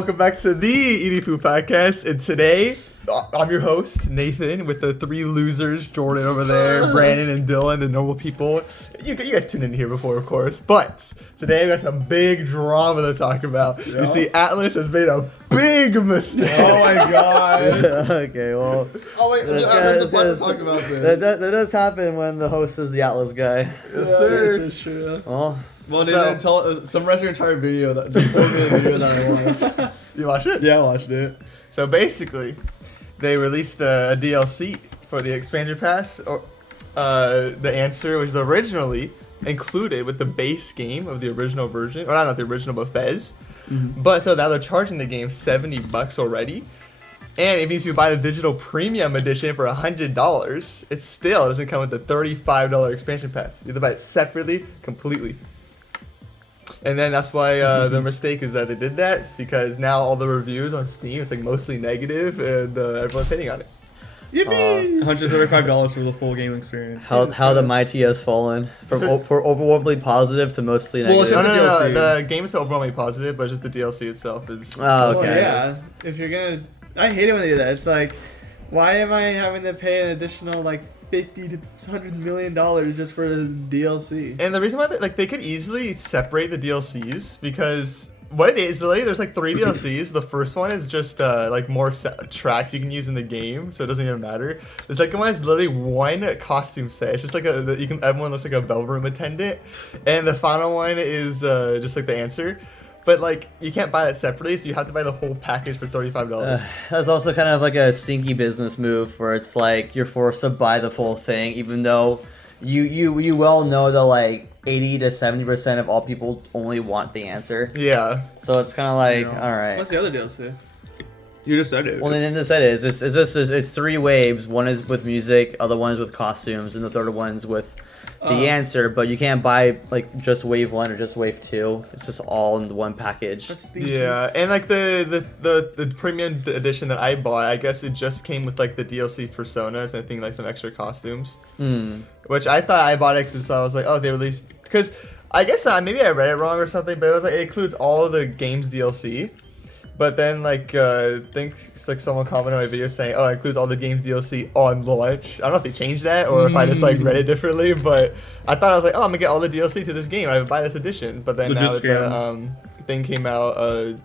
welcome back to the EDPoo podcast. And today, I'm your host, Nathan, with the three losers, Jordan over there, Brandon and Dylan, the normal people. You guys tuned in here before, of course. But today, we got some big drama to talk about. Yeah. You see, Atlus has made a big mistake. Oh my god. Okay, well. Oh wait, I heard the plan to talk about this. That does happen when the host is the Atlus guy. Yes, sir. This is true. Well, they didn't summarize your entire video, the 4-minute video that I watched. You watched it? Yeah, I watched it. So basically, they released a DLC for the expansion pass. Or the answer was originally included with the base game of the original version, or not the original, but Fez. Mm-hmm. But so now they're charging the game $70 already. And if you buy the digital premium edition for $100, it still doesn't come with the $35 expansion pass. You have to buy it separately, completely. And then that's why the mistake is that they did that. It's because now all the reviews on Steam is like mostly negative, and everyone's hating on it. Yippee! $135 for the full game experience. How the mighty has fallen from overwhelmingly positive to mostly negative. Well, it's just no. The game is overwhelmingly positive, but just the DLC itself is. Oh, okay. Well, yeah. If you're gonna, I hate it when they do that. It's like, why am I having to pay an additional like $50 to $100 million just for this DLC? And the reason why they could easily separate the DLCs, because what it is, literally, there's like 3 DLCs. The first one is just like more tracks you can use in the game, so it doesn't even matter. The second one is literally one costume set. It's just like everyone looks like a bellroom attendant, and the final one is just like the answer. But like you can't buy that separately, so you have to buy the whole package for $35. That's also kind of like a stinky business move, where it's like you're forced to buy the full thing, even though you well know that like 80 to 70% of all people only want the answer. Yeah. So it's kind of like, all right. What's the other DLC? You just said it. Well, they just said it. It's 3 waves. One is with music, other one is with costumes, and the third one's with the answer. But you can't buy like just wave 1 or just wave 2. It's just all in the one package. Yeah, and like the premium edition that I bought, I guess it just came with like the DLC personas and I think like some extra costumes. Which I thought I bought it because I was like, oh, they released, because I guess maybe I read it wrong or something, but it was like it includes all of the game's DLC. But then, like, I think like someone commented on my video saying, "Oh, it includes all the games DLC on launch." I don't know if they changed that or if I just like read it differently. But I thought I was like, "Oh, I'm gonna get all the DLC to this game. I would buy this edition." But then now that the thing came out, I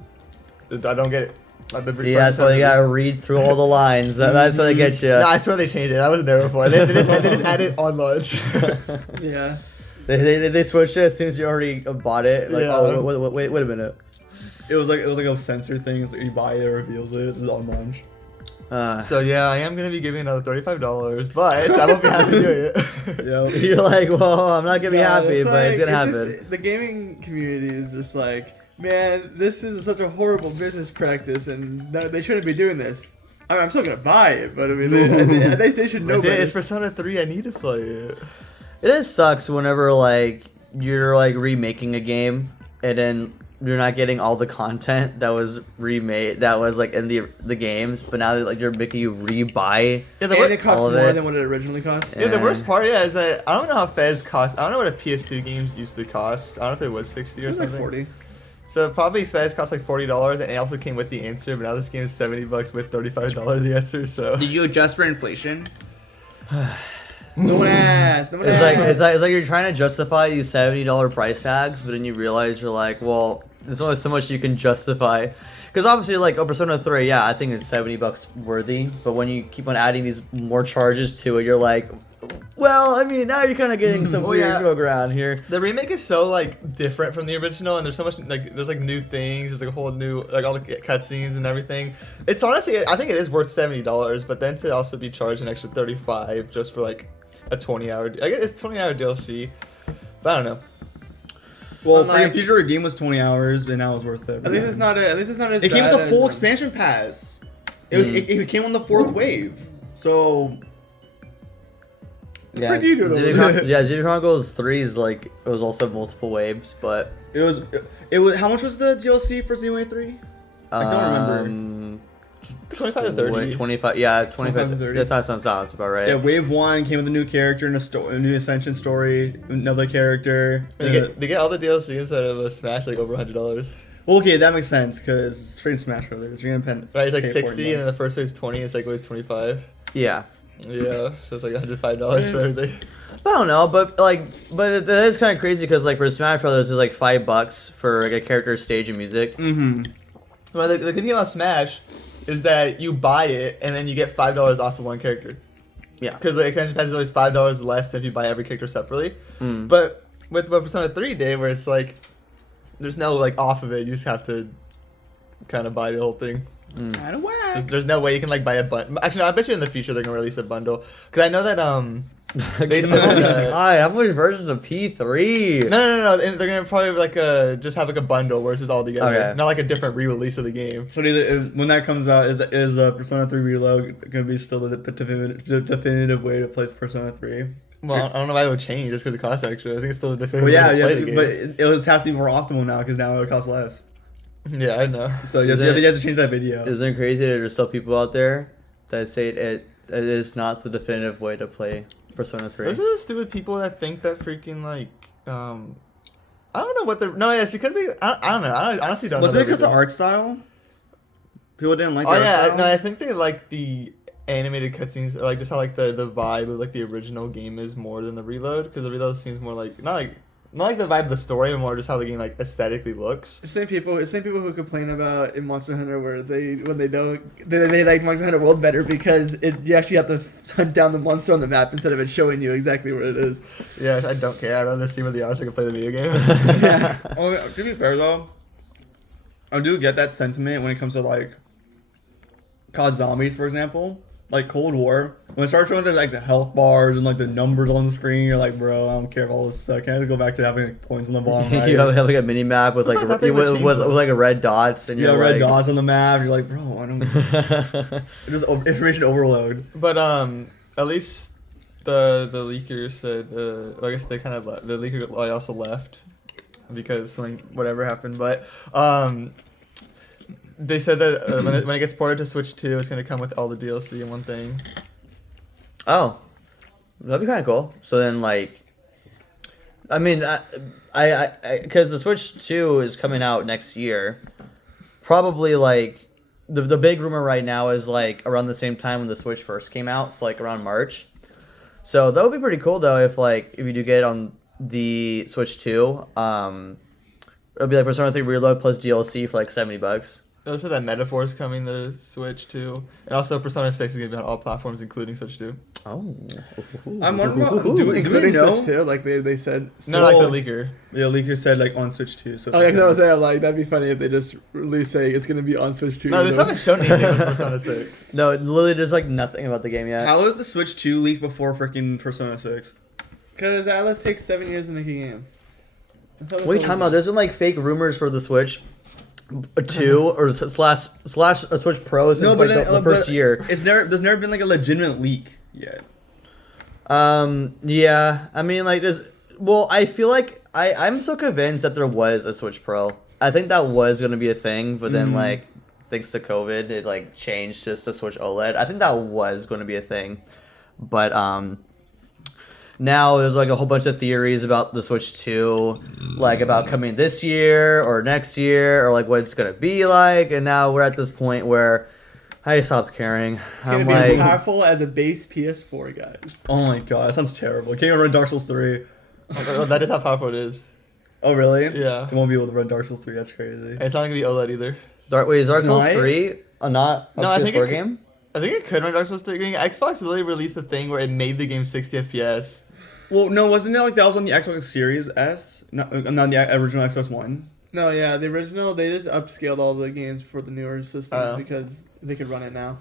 don't get it. See, that's why you gotta read through all the lines. That's how they get you. No, I swear they changed it. I wasn't there before. They just added it on launch. Yeah. They switched it as soon as you already bought it. Like, Yeah. oh, wait a minute. It was like a sensor thing. It's like you buy it, it reveals it. It's on launch. So yeah, I am gonna be giving another $35, but I won't be happy doing it. Yeah. You're like, well, I'm not gonna be happy, but it's gonna happen. The gaming community is just like, man, this is such a horrible business practice, and they shouldn't be doing this. I mean, I'm still gonna buy it, but I mean, they should know better. It's Persona 3. I need to play it. It just sucks whenever like you're like remaking a game and then you're not getting all the content that was remade, that was like in the games, but now like you're making you rebuy. Yeah, and it costs more than what it originally cost. Yeah, the worst part is that I don't know how Fez costs. I don't know what a PS2 games used to cost. I don't know if it was 60 or something. Like 40. So probably Fez cost like $40, and it also came with the answer. But now this game is $70 with $35 the answer. So did you adjust for inflation? No one asked. It's like you're trying to justify these $70 price tags, but then you realize you're like, well, there's only so much you can justify. Because obviously, like Persona 3, yeah, I think it's $70 worthy. But when you keep on adding these more charges to it, you're like, well, I mean, now you're kind of getting some weird middle ground here. The remake is so like different from the original, and there's so much like there's like new things. There's like a whole new like all the cutscenes and everything. It's honestly, I think it is worth $70, but then to also be charged an extra $35 just for like a 20-hour. I guess it's 20-hour DLC, but I don't know. Well, for future game was 20 hours, but now it's worth it. At least it's not as It came with the full expansion pass. It came on the 4th wave, so. Yeah, Xenoblade Chronicles 3 is like, it was also multiple waves, but it was how much was the DLC for Xenoblade 3? I don't remember. 25 to 30. 25, yeah, 25 to 30. That sounds about right. Yeah, Wave 1 came with a new character and a new Ascension story, another character. They get all the DLC instead of a Smash like over $100. Well, okay, that makes sense because it's free Smash Brothers. You're gonna pay. Right, it's like pay 40 60, and then the bucks. first rate's 20, and second rate's 25. Yeah. Yeah, so it's like $105 for everything. I don't know, but that is kind of crazy because like for Smash Brothers, it's like $5 for like a character, stage, and music. Mm-hmm. Well, the good thing about Smash is that you buy it, and then you get $5 off of one character. Yeah. Because the expansion pass is always $5 less than if you buy every character separately. Mm. But with what Persona 3 did, where it's like, there's no like off of it, you just have to kind of buy the whole thing. Kind of whack. There's no way you can like buy a bundle. Actually, no, I bet you in the future they're gonna release a bundle. Because I know that they said that. Hi, how many versions of P3? No. They're gonna probably like just have like a bundle where it's just all together, Okay. not like a different re-release of the game. So when that comes out, is Persona 3 Reload gonna be still the definitive way to play Persona 3? Well, I don't know why it would change just because it costs extra. I think it's still a different Well, way yeah, to play the game. but it would have to be more optimal now because now it costs less. Yeah, I know. So you have to change that video. Isn't it crazy that there's still people out there that say it is not the definitive way to play Persona 3? Those are the stupid people that think that freaking like I don't know what they're. No, yeah, it's because they. I don't know. I honestly don't know. Was it because the of art style? People didn't like Oh the art yeah, style? no, I think they like the animated cutscenes, or like just how like the vibe of like the original game is more than the reload, because the reload seems more like not like the vibe of the story, but more just how the game like aesthetically looks. The same people who complain about in Monster Hunter where they like Monster Hunter World better because you actually have to hunt down the monster on the map instead of it showing you exactly where it is. Yeah, I don't care. I'd rather see where they are so I can play the video game. Yeah. Oh, to be fair though, I do get that sentiment when it comes to like COD Zombies, for example. Like Cold War, when it starts showing like the health bars and like the numbers on the screen, you're like, bro, I don't care if all this stuff. Can I just go back to having like points on the bottom right? You have like a mini map with like That's not that big of a with change, like a red dots, and You you're have red like, dots on the map. You're like, bro, I don't. Just information overload. But at least the leaker said, I guess they kind of the leaker also left because something whatever happened. But they said that when it gets ported to Switch 2, it's gonna come with all the DLC in one thing. Oh, that'd be kind of cool. So then, like, I mean, I because the Switch 2 is coming out next year. Probably like the big rumor right now is like around the same time when the Switch first came out, so like around March. So that would be pretty cool though if you do get it on the Switch 2. It'll be like Persona 3 Reload plus DLC for like $70. They also said that Metaphor is coming to Switch 2, and also Persona 6 is gonna be on all platforms, including Switch 2. Oh, I'm wondering about, do we Including know? Switch too, like they said. No, like the leaker. The leaker said like on Switch 2. So Oh, like I was saying, like that'd be funny if they just release saying it's gonna be on Switch 2. No, they haven't shown anything with Persona 6. no, literally just like nothing about the game yet. How is the Switch 2 leaked before freaking Persona 6? Because Atlus takes 7 years to make a game. What are you talking about? There's been like fake rumors for the Switch 2 or slash a Switch Pro since like the first year. There's never been like a legitimate leak yet. Yeah. I mean, like there's. Well, I feel like I'm so convinced that there was a Switch Pro. I think that was gonna be a thing, but then like thanks to COVID, it like changed just to Switch OLED. I think that was gonna be a thing, but now there's like a whole bunch of theories about the Switch 2, like about coming this year or next year or like what it's gonna be like, and now we're at this point where I stopped caring. It's gonna I'm be as like, powerful as a base PS4, guys. Oh my god, that sounds terrible. Can't even run Dark Souls 3. Oh, that is how powerful it is. Oh really? Yeah. It won't be able to run Dark Souls 3. That's crazy. And it's not gonna be OLED either. is Dark Souls Right? 3 not a No, I PS4 think it- game? I think it could run Dark Souls 3. Xbox literally released a thing where it made the game 60 FPS. Well, no, wasn't it like that was on the Xbox Series S? Not the original Xbox One. No, yeah, the original they just upscaled all the games for the newer system Oh. because they could run it now.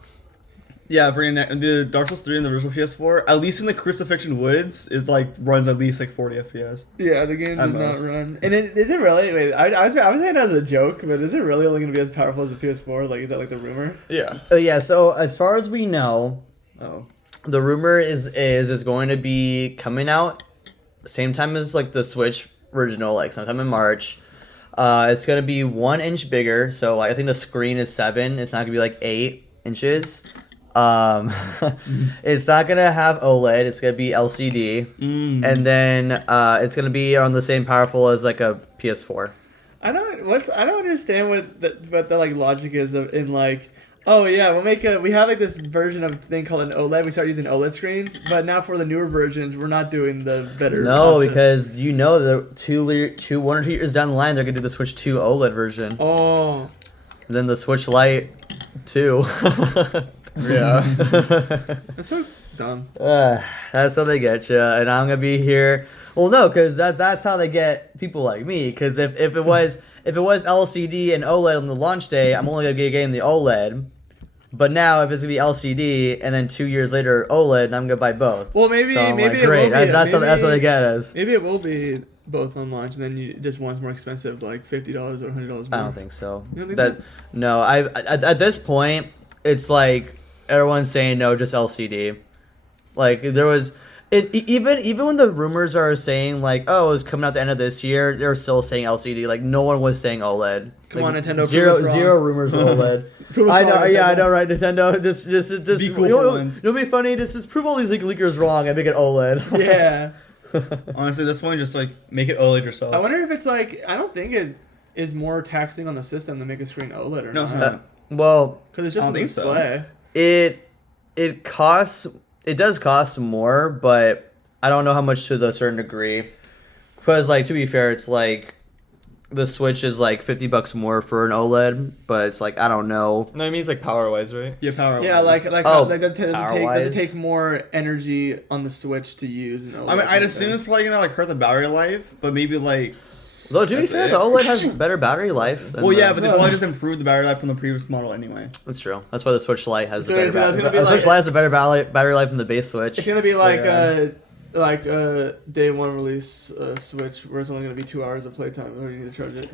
Yeah, for the Dark Souls 3 and the original PS4, at least in the Crucifixion Woods, it's like runs at least like 40 FPS. Yeah, the game At did not most. run. And is it really? Wait, I was saying that as a joke, but is it really only going to be as powerful as the PS4? Like, is that like the rumor? Yeah. Yeah, so as far as we know, Oh. the rumor is it's going to be coming out same time as like the Switch original, like sometime in March. It's gonna be 1 inch bigger, so like I think the screen is 7. It's not gonna be like 8 inches. It's not gonna have OLED. It's gonna be LCD, and then it's gonna be on the same powerful as like a PS4. I don't understand what the like logic is in like, oh yeah, we have like this version of thing called an OLED. We start using OLED screens, but now for the newer versions, we're not doing the better. No, option. because you know the 1 or 2 years down the line, they're gonna do the Switch 2 OLED version. Oh. And then the Switch Lite 2. Yeah. That's so dumb. That's how they get you, and I'm gonna be here. Well, no, because that's how they get people like me. Because if it was LCD and OLED on the launch day, I'm only gonna be getting the OLED. But now, if it's gonna be LCD and then 2 years later OLED, I'm gonna buy both. Well, maybe So I'm maybe like, it great. will be. That's how they get us. Maybe it will be both on launch, and then just one's more expensive, like $50 or $100 more. I don't think so. You don't think That so? no, at this point, it's like everyone's saying no, just LCD. Like there was. Even when the rumors are saying like, oh, it's coming out the end of this year, they're still saying LCD. Like no one was saying OLED. Come Like, on, Nintendo. Zero prove us wrong. rumors were OLED. Prove us I know, wrong, yeah, I Nintendo. know, right? Nintendo, just Be cool you know, for what- once. it'll be funny. Just prove all these leakers wrong and make it OLED. Yeah. Honestly, this one just like make it OLED yourself. I wonder if it's like, I don't think it is more taxing on the system to make a screen OLED or No, it's not. not. Well, Because it's I just a don't think so. display. it does cost more, but I don't know how much to a certain degree. Because like to be fair, it's like the Switch is like $50 more for an OLED, but it's like I don't know. No, it means like power wise, right? Yeah, power. Yeah, like Oh, does it power-wise? take more energy on the Switch to use an OLED? I mean, I'd assume it's probably gonna like hurt the battery life, but maybe like. Though to be That's fair, it. the OLED has better battery life. than Well, yeah, the- but they probably just improved the battery life from the previous model anyway. That's true. That's why the Switch Lite has So the better it's gonna battery. be The Switch like- Lite has a better battery life than the base Switch. It's gonna be like Yeah. day one release Switch where it's only gonna be 2 hours of playtime before you need to charge it.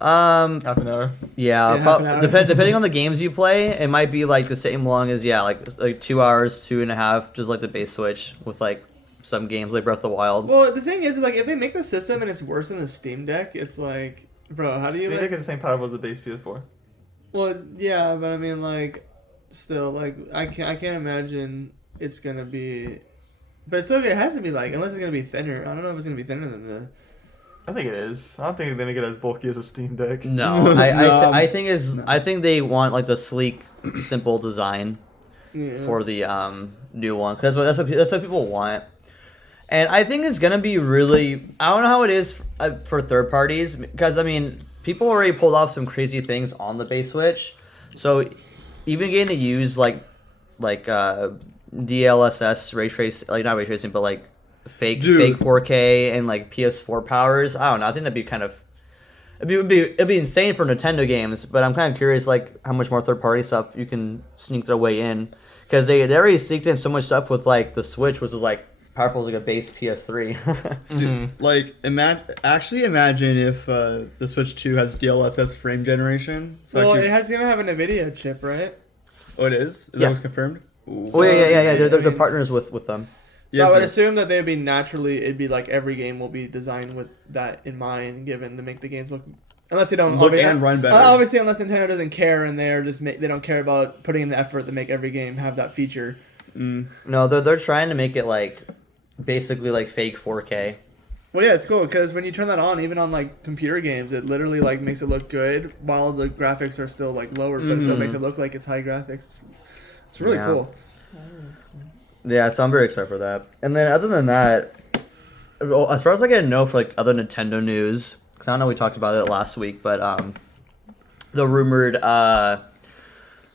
Half an hour. Yeah, half an hour. depending on the games you play, it might be like the same long as like 2 hours, 2.5, just like the base Switch with like some games like Breath of the Wild. Well, the thing is, like, if they make the system and it's worse than the Steam Deck, it's like, bro, how do you Steam like? Deck is the same power as the base PS4. Well, yeah, but I mean, like, still, like, I can't imagine it's gonna be. But it's still, it has to be like, unless it's gonna be thinner. I don't know if it's gonna be thinner than the. I think it is. I don't think they make it as bulky as a Steam Deck. No, No. I think they want like the sleek, simple design Yeah. for the new one because that's what people want. And I think it's gonna be really. I don't know how it is for third parties because I mean people already pulled off some crazy things on the base Switch, so even getting to use like DLSS ray trace, like not ray tracing, but like fake Dude. 4K and like PS4 powers. I don't know. I think that'd be kind of. It'd be insane for Nintendo games, but I'm kind of curious like how much more third party stuff you can sneak their way in because they already sneaked in so much stuff with like the Switch, which is like powerful as like a base PS3. Dude, like imagine if the Switch 2 has DLSS frame generation. So Well, actually, it's gonna have an NVIDIA chip, right? oh, it is. Is Yeah. that what's confirmed? Ooh. Oh yeah. They're I mean- partners with them. So I would Yes. assume that they'd be naturally, it'd be like every game will be designed with that in mind, given to make the games look. Unless they don't Look and run better. Obviously, unless Nintendo doesn't care and they're just they don't care about putting in the effort to make every game have that feature. No, they're trying to make it like basically like fake 4K. Well, yeah, it's cool because when you turn that on, even on like computer games, it literally like makes it look good while the graphics are still like lower, but it still makes it look like it's high graphics. It's really Yeah. cool. Yeah, so I'm very excited for that. And then other than that, well, as far as I can know for like other Nintendo news, because I know we talked about it last week, but the rumored sort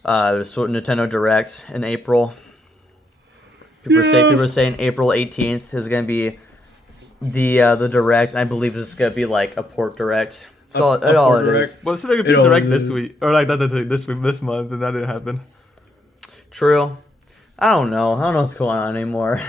of Nintendo Direct in April. People are saying April 18th is gonna be the Direct, and I believe this is gonna be like a port Direct. That's all it port is. Direct. Well, it said they're gonna be It always direct is. this week, or like not this week, this month, and that didn't happen. True. I don't know what's going on anymore.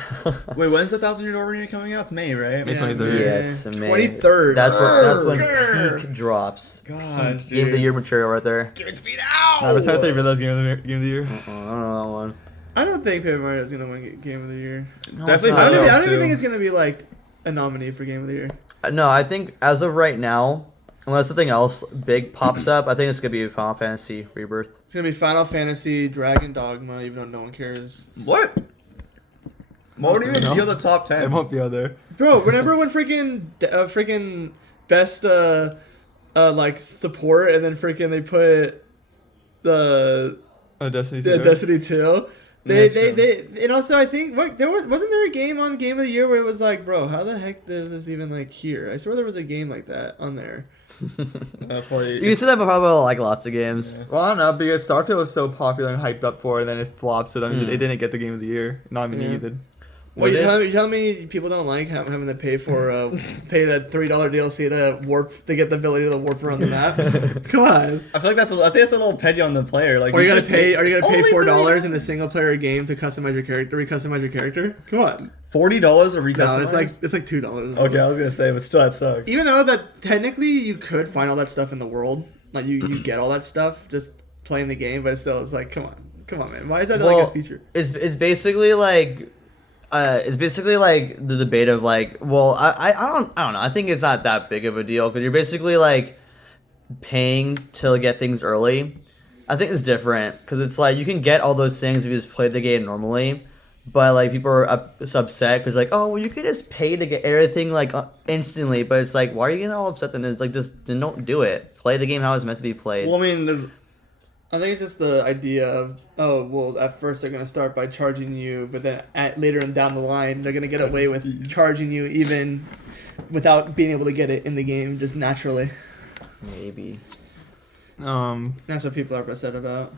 Wait, when's the 1,000 Year Door Renewal coming out? It's May, right? May 23rd. Yes, May. 23rd. That's when Grr. peak drops. Gosh, Game of the dude. year material right there. Give it to me now! Nah, that's how they realized Game of the Year. I don't know that one. I don't think Paper Mario is gonna win Game of the Year. Definitely not. I don't Mario even too. think it's gonna be like a nominee for Game of the Year. No, I think as of right now, unless something else big pops up, I think it's gonna be Final Fantasy Rebirth. It's gonna be Final Fantasy, Dragon Dogma, even though no one cares. What? What would even No. be on the top 10? It won't be on there. Bro, remember when freaking best like support, and then freaking they put the Destiny 2. Destiny 2. That's true. They and also I think wasn't there a game on Game of the Year where it was like, bro, how the heck is this even like here? I swear there was a game like that on there. You can say that about like lots of games. Yeah. Well, I don't know, because Starfield was so popular and hyped up for it, and then it flopped, so that means it didn't get the Game of the Year. Not even Yeah. either. Well, you tell me people don't like having to pay for pay that $3 DLC to warp to get the ability to warp around the map. Come on. I feel like I think that's a little petty on the player. Like, Or you should gotta pay? Are you gonna pay only $4 in a single player game to customize your character? Recustomize your character? Come on. $40 to recustomize? No, it's like $2. Okay, I was gonna say, but still, that sucks. Even though that technically you could find all that stuff in the world, like you get all that stuff just playing the game, but still it's like, come on, man. Why is that like a feature? It's basically like. It's basically like the debate of like, well, I don't know. I think it's not that big of a deal because you're basically like paying to get things early. I think it's different because it's like you can get all those things if you just play the game normally, but like people are upset because like, oh, well, you could just pay to get everything like instantly. But it's like, why are you getting all upset? Then it's like then don't do it. Play the game how it's meant to be played. Well, I mean, I think it's just the idea of, oh, well, at first they're going to start by charging you, but then later and down the line, they're going to get away with charging you even without being able to get it in the game just naturally. Maybe. That's what people are upset about.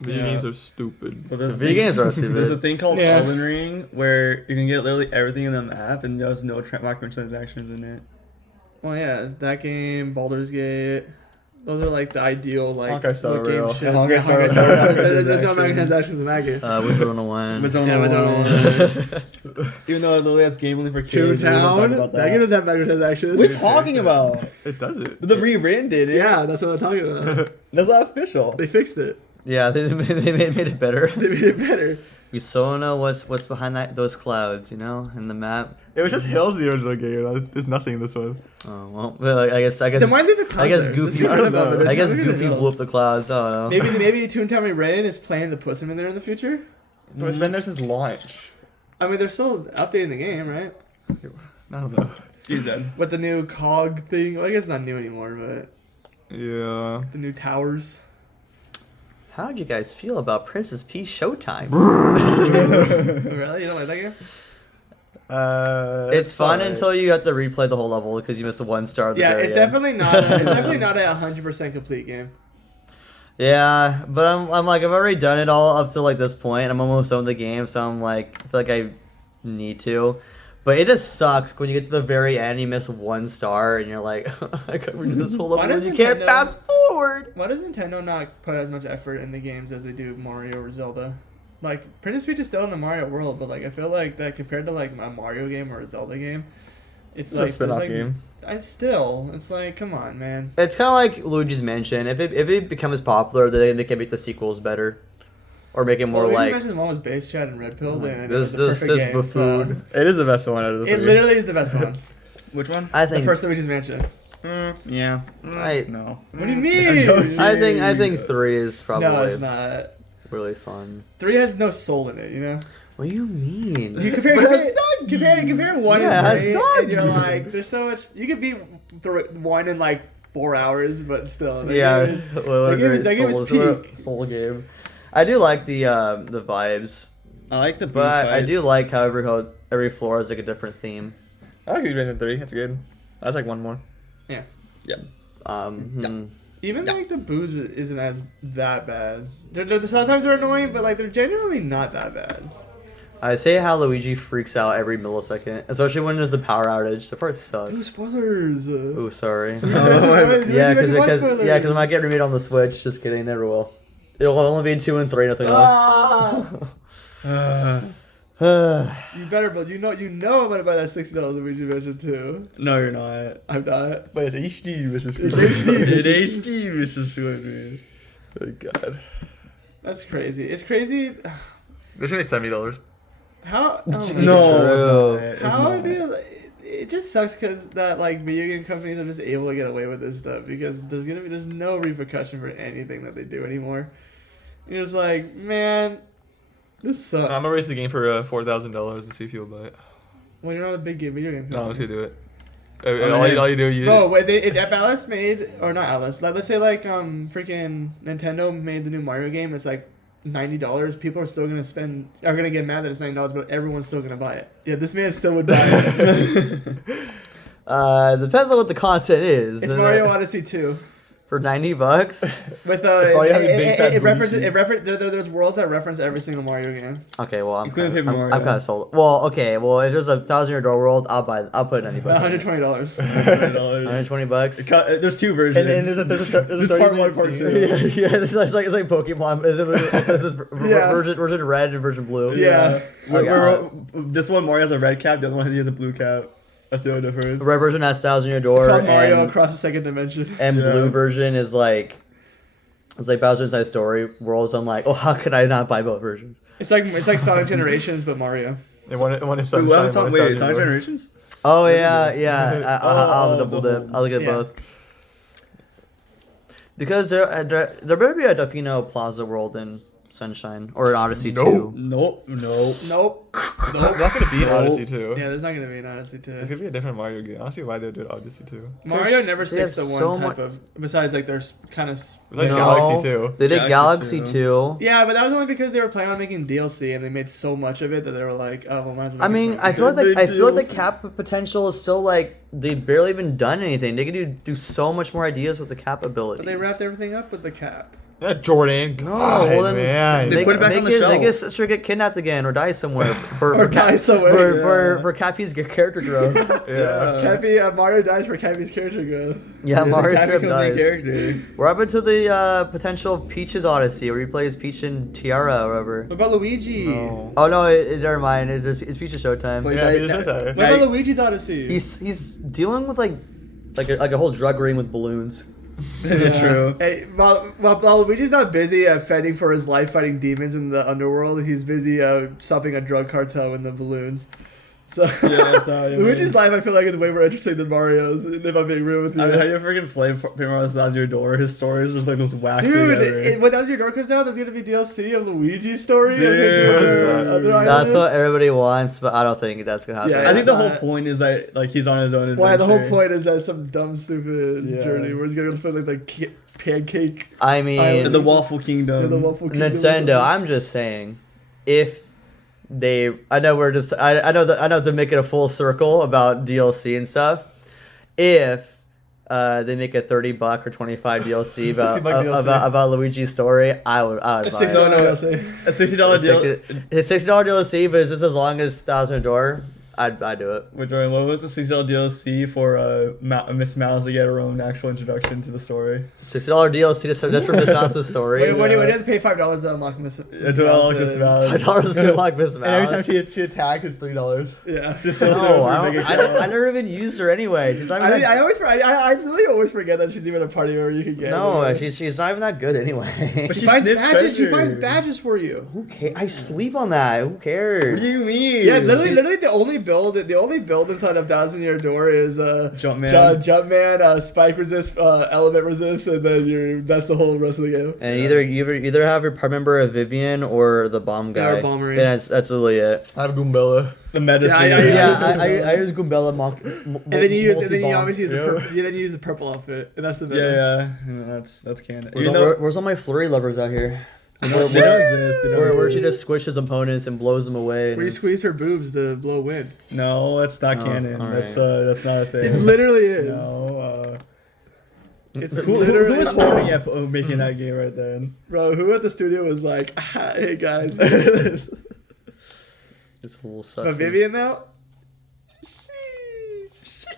Video Yeah. games are stupid. but Video games are stupid. There's a thing called Yeah. Elden Ring where you can get literally everything in the map and there's no microtransactions in it. Well, yeah, that game, Baldur's Gate, those are like the ideal like Honkai Star what game Rail. should. Honkai Yeah, Star Honkai Rail. Star Rail. Microtransactions. There's no microtransactions in that game. Wizard 101. It's on Yeah, one. Wizard 101. Even though it literally has game only for kids. we don't talk Toontown, about that game doesn't have microtransactions. What are you talking about? It does it. The rewritten did it. Yeah, that's what I'm talking about. That's not official. They fixed it. Yeah, they made it better. They made it better. We so know what's behind those clouds, you know, in the map. It was just hills in the original game. There's nothing in this one. Oh well, I guess. Then why leave the clouds I guess there? Goofy. Just get rid of them, but I guess there's nothing in Goofy the blew up the clouds. I don't know. Maybe Toontown Rewritten is planning to put them in there in the future. But it's been there since launch. I mean, they're still updating the game, right? I don't know. He's dead. With the new cog thing. Well, I guess it's not new anymore, but Yeah. the new towers. How did you guys feel about Princess Peach Showtime? Really? You don't like that game? It's fun alright. until you have to replay the whole level because you missed a 1 star. At the Yeah, very it's end. definitely not. It's definitely not a 100% complete game. Yeah, but I'm like I've already done it all up to like this point. I'm almost done with the game, so I'm like I feel like I need to. But it just sucks when you get to the very end, you miss 1 star, and you're like, I can't redo this whole Why level. does You can't Nintendo- fast forward. Why does Nintendo not put as much effort in the games as they do Mario or Zelda? Like, Princess Peach is still in the Mario world, but like I feel like that compared to like a Mario game or a Zelda game, it's It's like a spin-off there's, like, game. It's like, come on, man. It's kind of like Luigi's Mansion. If it becomes popular, then they can make the sequels better, or make it more Well, like. you mentioned one was Base Chat and Red Pill, and This it was the perfect game, buffoon. It is the best one out of the So it three. literally is the best one. Which one? I The think. first Luigi's Mansion. Yeah. No. What do you I'm mean? joking. I think 3 is probably No, it's not. really fun. 3 has no soul in it, you know? What do you mean? You compare, But compare 1 Yeah, and that's 3, dog. and you're like, there's so much. You could beat 1 in like 4 hours, but still. the Yeah, game is- well, that game is soul- peak. soul game. I do like the vibes, I like the boom but I do fights. like how every floor has like a different theme. I like Luigi's Mansion 3. That's good. That's like one more. Yeah. Even like the boos isn't as that bad. They're sometimes they're annoying, but like they're generally not that bad. I say how Luigi freaks out every millisecond, especially when there's the power outage. The part sucks. Ooh, spoilers. Ooh, sorry. Luigi Yeah, Mansion 1 because spoilers. it might get remade on the Switch. Just kidding, never will. It'll only be 2 and 3, nothing Ah! else. You better, but you know I'm gonna buy that $60 Luigi Mansion 2. No, you're not. I'm not. But it's HD, Mrs. It's HD. It's HD, Mrs. Squidward. Oh, God. That's crazy. It's crazy. This should be $70. How? Oh my True. God. No, it's not. How do it just sucks because that like video game companies are just able to get away with this stuff because there's no repercussion for anything that they do anymore. You're just like, man, this sucks. I'm gonna raise the game for $4,000 and see if you'll buy it. Well, you're not a big video game No, I'm company. just gonna do it. All you do, you. Bro, wait, if Atlus made, or not Atlus, let's say like freaking Nintendo made the new Mario game, it's like $90. People are still gonna get mad that it's $90, but everyone's still gonna buy it. Yeah, this man still would buy it. Depends on what the content is. It's Mario Odyssey 2. For $90. With probably having big fat there's worlds that reference every single Mario game. Okay, well I'm Including kind Paper Mario. of sold. Well, okay, well if there's a $1,000 world, I'll put $90. $120. $120. There's two versions. And there's a There's part 1, part 2. Yeah, it's like Pokemon. It's this Yeah. version red and version blue. Yeah. This one Mario has a red cap. The other one he has a blue cap. That's the only difference. The red version has $1,000 It's called Mario and, across the second dimension. and Yeah. blue version is like it's like Bowser Inside Story worlds. I'm like, oh, how could I not buy both versions? It's like Sonic Generations, but Mario. And one is Wait, Sunshine. what? one is Wait, Thousand Sonic Door. Generations? Oh yeah. I'll double the dip. whole- I'll look at yeah. both. Because there better be a Delfino Plaza world in Sunshine or an Odyssey Nope. 2. Nope. Nope. It's not gonna be an Odyssey 2. Yeah, there's not gonna be an Odyssey 2. It's gonna be a different Mario game. I don't see why they would do an Odyssey 2. Mario never they sticks to have one so type of. Besides, like there's kind of. It's like Galaxy 2. They did Galaxy Galaxy 2. Yeah, but that was only because they were planning on making DLC and they made so much of it that they were like, oh, well, might as well. I make mean, it I feel like Big the deals. cap potential is still like they've barely even done anything. They could do so much more ideas with the cap ability. But they wrapped everything up with the cap. Yeah, Jordan. No, God, well then man. They put it back on the make shelf. his sister get kidnapped again or die somewhere Or die somewhere. for Cappy's character growth. Yeah. Cappy, Mario dies for Cappy's character growth. Yeah, Mario Cappy strip becomes the dies. character. We're up into the potential of Peach's Odyssey, where he plays Peach and Tiara or whatever. What about Luigi? No. Oh no, never mind. It's Peach's Showtime. But- Yeah, Now- he just said that. What about Luigi's Odyssey? He's dealing with like a whole drug ring with balloons. True. Hey, while Luigi's not busy fighting for his life, fighting demons in the underworld, he's busy stopping a drug cartel in the balloons. So Yeah, that's how you Luigi's mean. life, I feel like, is way more interesting than Mario's. If I'm being real with you, I mean, how you freaking play Paper Mario Outside Your Door? His story is just like those whack dude, thing ever. when As Your Door comes out, there's gonna be DLC of Luigi's story. Dude. That's what everybody wants, but I don't think that's gonna happen. Yeah, I think the it's whole not- point is that like he's on his own adventure. Why the whole point is that some dumb stupid Yeah. journey where he's gonna go find like the pancake I mean, In the Waffle Kingdom. in the waffle kingdom. Nintendo. I'm just saying, if I know we're just, I know they're making a full circle about DLC and stuff. If they make a $30 or $25 DLC $60 DLC. about Luigi's story, I would buy It's it. $6 No, no. DLC. A $60 deal. It's $60 DLC, but it's just as long as $1,000. I'd do it. Wait, Jordan, what was the $60 DLC for Miss Mouse to get her own actual introduction to the story? $60 DLC just for Miss Mouse's story. Wait, what do you have to pay $5 to unlock Miss? That's what I like Miss Mouse. $5 to unlock Miss And every Mouse. time she attacks, it's $3. Yeah. Just No, so I never even used her anyway. She's not even that- I really always forget that she's even a party member you can get. no, she's not even that good anyway. But She she finds snitched badges. She treasure. finds badges for you. Who cares? I sleep on that. Who cares? What do you mean? Yeah, literally the only build inside of Thousand Year Door is Jumpman. Jumpman, spike resist, element resist, and then that's the whole rest of the game. And either you either have your part member of Vivian or the bomb guy. or Bombery. And that's really it. I have Goombella. The meta Yeah, sphere. Yeah, I use Goombella monk. And then you obviously use the purple outfit, and that's the middle. Yeah. That's canon. Where's, Even though where's all my flurry lovers out here? they don't exist. They don't Where she exist. just squishes opponents and blows them away. and Where you it's- squeeze her boobs to blow wind. No, that's not Oh, canon. all That's right. that's not a It thing. literally is. No. It's Who literally was horny at making that game right then? Bro, who at the studio was like, ah, hey guys. It's a little sus. But Vivian now?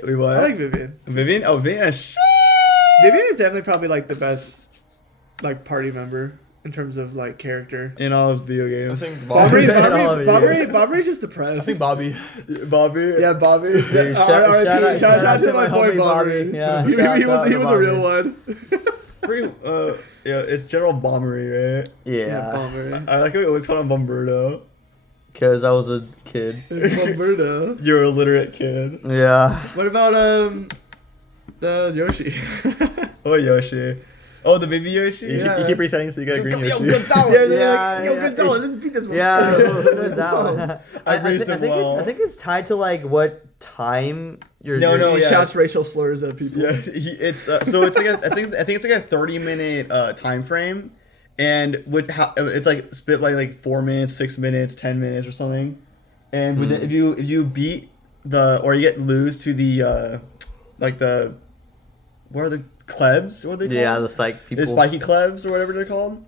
Wait, what? I like Vivian. Vivian? Oh, Vivian. Vivian is definitely probably like the best like party member in terms of like character. In all of video I games. think Bobbery's Bobby. just depressed. I think Bobby. Bobby. Yeah, Bobby. Dude, Shout out to my boy Bobby. Yeah, he shout was out he to was a real Bobby. one. Pretty, yeah, it's General Bombery, right? Yeah, Bomber. I like how we always call him Bomberto. because I was a kid. Bomberto. You're a literate kid. Yeah. What about Yoshi? Oh, Yoshi. Oh, the baby Yoshi? You keep resetting so you get a green Yo, Yoshi. Gonzalez! Yo, yeah. Gonzalo, let's beat this one. Yeah, who knows that one? I raised him well. I think it's tied to like what time. He shouts racial slurs at people. Yeah, it's so it's like I think it's like a 30-minute time frame, and with how it's like split like 4 minutes, 6 minutes, 10 minutes or something, and with if you beat or you lose to the like the what are the klebs? What are they called? Yeah, the spike people. The spiky klebs or whatever they're called.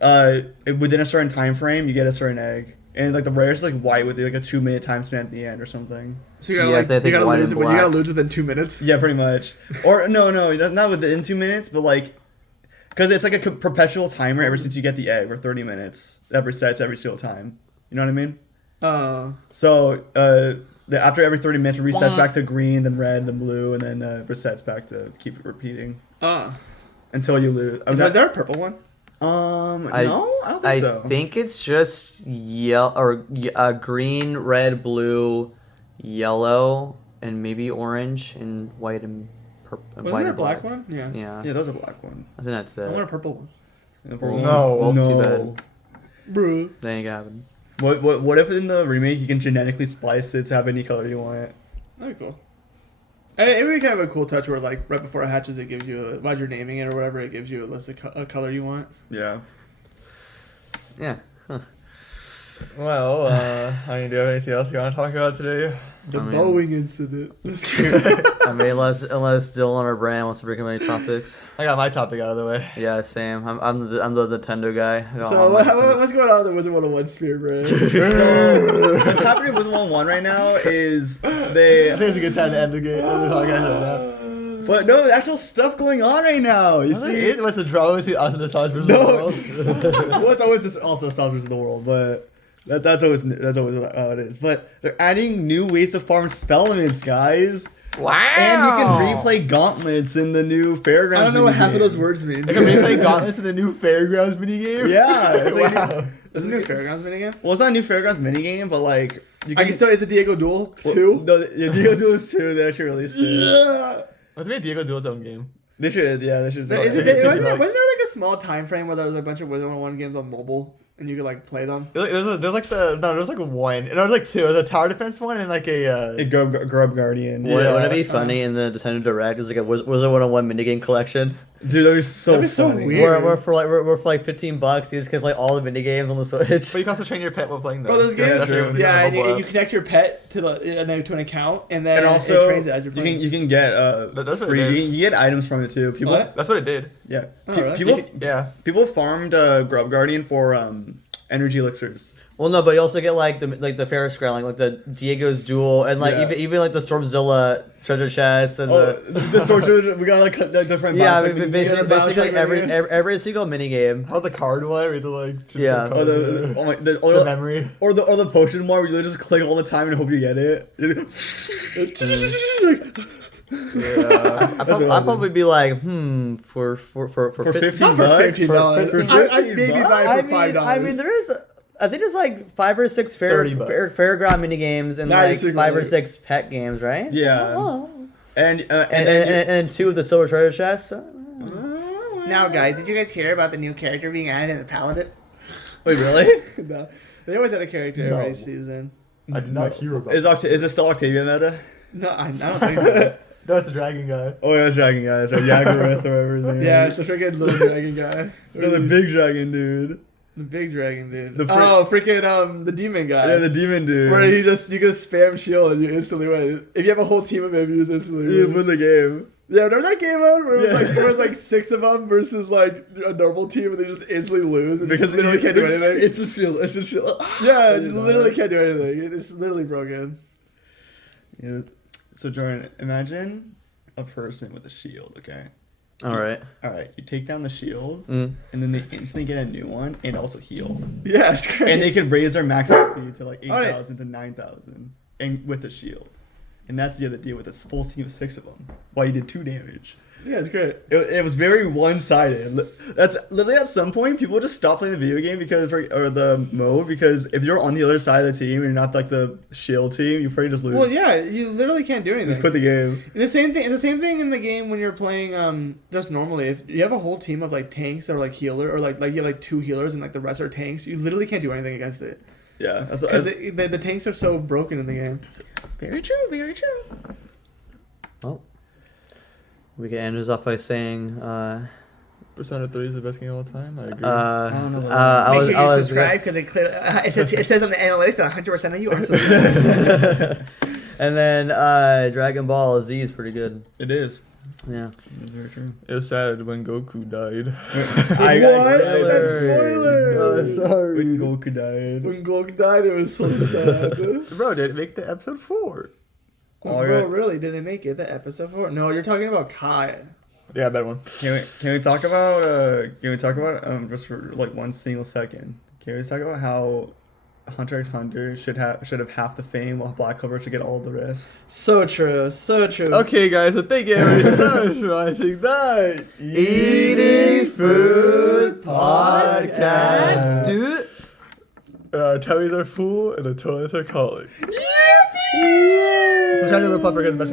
Within a certain time frame, you get a certain egg. And like the rarest like white with like a 2-minute time span at the end or something. So you gotta you gotta lose it, but you gotta lose within 2 minutes. Yeah, pretty much. Or no, not within 2 minutes, but like, because it's like a perpetual timer ever since you get the egg for 30 minutes. That resets every single time. You know what I mean? So after every 30 minutes, it resets back to green, then red, then blue, and then resets back to keep it repeating. Until you lose. Is there a purple one? No, I don't think so. I think it's just green, red, blue, yellow, and maybe orange, and white and purple. Wasn't there a black one? Yeah. Yeah, there's a black one. I think that's it. I want a purple one. Well, too bad. Bro. That ain't gonna happen. What if in the remake you can genetically splice it to have any color you want? That'd be cool. It would be kind of a cool touch where, like, right before it hatches, it gives you, while you're naming it or whatever, it gives you a list of a color you want. Yeah. Yeah. Huh. Well, I mean, do you have anything else you want to talk about today? The Boeing incident. I mean, unless Dylan or Brand wants to bring up any topics. I got my topic out of the way. Yeah, same. I'm the Nintendo guy. So what's going on in the Wizard 101 sphere, Brand? So what's happening with Wizard 101 right now is I think it's a good time to end the game. But no, the actual stuff going on right now. You see, what's the drama between us and the Stars versus No. the world? well, it's always just also Stars versus the world, but that's always how it is. But they're adding new ways to farm spell elements, guys. Wow! And you can replay gauntlets in the new fairgrounds. I don't know what half of minigame. those words mean. They can replay gauntlets in the new Fairgrounds minigame? Yeah, it's like Wow. There's a new Fairgrounds minigame? well, it's not a new fairgrounds minigame, but like you I can still, is it Diego Duel 2? No, yeah, Diego Duel 2. They actually released it. Yeah! Let's make Diego do its own game. They should, yeah, they should. Wasn't there like a small time frame where there was a bunch of Wizard 101 games on mobile and you could like play them? There's like one. There was like two. There's a tower defense one and like A Grub Guardian. Wouldn't it be funny in the Nintendo Direct? It's like a Wizard 101 minigame collection. Dude, that was so That'd be so funny. weird. Where for like $15, you just can play all the minigames on the Switch. But you can also train your pet while playing them. Bro, those games, true. yeah, and you connect your pet to an account, and then And also, it trains it as you're playing. you can get That's what it free. did. You can get items from it too. People, What? That's what it did. yeah, Oh, really? people, people farmed Grub Guardian for energy elixirs. Well, no, but you also get like the Ferris Ground, like the Diego's Duel, and like Yeah. even like the Stormzilla treasure chest and The storage we got like different. yeah, I bounce, mean, like, basically Bioshock every single minigame. How the card one? We had to like. Yeah. The memory. or the potion one where you just click all the time and hope you get it. Yeah. I'd probably be like, for For fif- 15 Not for bucks. $15. For I'd maybe buy it for $5. I mean, there is. I think there's like 5 or 6 $30 bucks. fairground minigames and Nah, you're like super 5 or right. 6 pet games, right? Yeah. Oh. And And 2 of the silver treasure chests. Now, guys, did you guys hear about the new character being added in the Paladin? wait, really? No. They always had a character No. every season. I did not hear about Is it still Octavia meta? No, I don't think so. That's the dragon guy. Oh, yeah, that's dragon guy. That's right. Yagareth or whatever his name Yeah, is. it's the freaking little dragon guy. No, the big dragon dude. The big dragon dude. The freaking the demon guy. Yeah, the demon dude. Where you can spam shield and you instantly win. If you have a whole team of him, you just instantly You win. win the game. Yeah, remember that game mode where it was like 6 of them versus like a normal team and they just instantly lose and Because you literally can't do anything. It's a shield. It's a shield. Yeah, you literally can't do anything. It's literally broken. Yeah. So Jordan, imagine a person with a shield. Okay. All right. All right. You take down the shield, Mm. and then they instantly get a new one, and also heal. Yeah, it's great. And they can raise their max speed to like Alright. 8,000 to 9,000, and with the shield. And that's the other deal with a full team of 6 of them. While you did 2 damage. Yeah, it's great. It was very one-sided. That's literally at some point people just stop playing the video game or the mode because if you're on the other side of the team and you're not like the shield team, you probably just lose. Well, yeah, you literally can't do anything. Just quit the game. The same thing. It's the same thing in the game when you're playing just normally. If you have a whole team of like tanks or like healer or like you have like 2 healers and like the rest are tanks, you literally can't do anything against it. Yeah, Because the tanks are so broken in the game. very true. Very true. Well, we can end this off by saying, Persona 3 is the best game of all time. I agree. don't know what I Make was, sure I you was subscribe because it says on the analytics that 100% of you are subscribed. And then Dragon Ball Z is pretty good. It is. Yeah. It's very true. It was sad when Goku died. That's spoiler. Oh, sorry. When Goku died. When Goku died, it was so sad. Bro, did it make the episode 4? Oh, Bro, yeah. really? Did it make it the episode 4? No, you're talking about Kai. Yeah, that one. Can we talk about just for like 1 single second? Can we just talk about how Hunter x Hunter should have half the fame while Black Clover should get all the rest? So true. So true. Okay, guys, so thank you very much for watching that Eating Food Podcast, dude. Our tummies are full and the toilets are calling. Yeah. So try to do the flipper because the best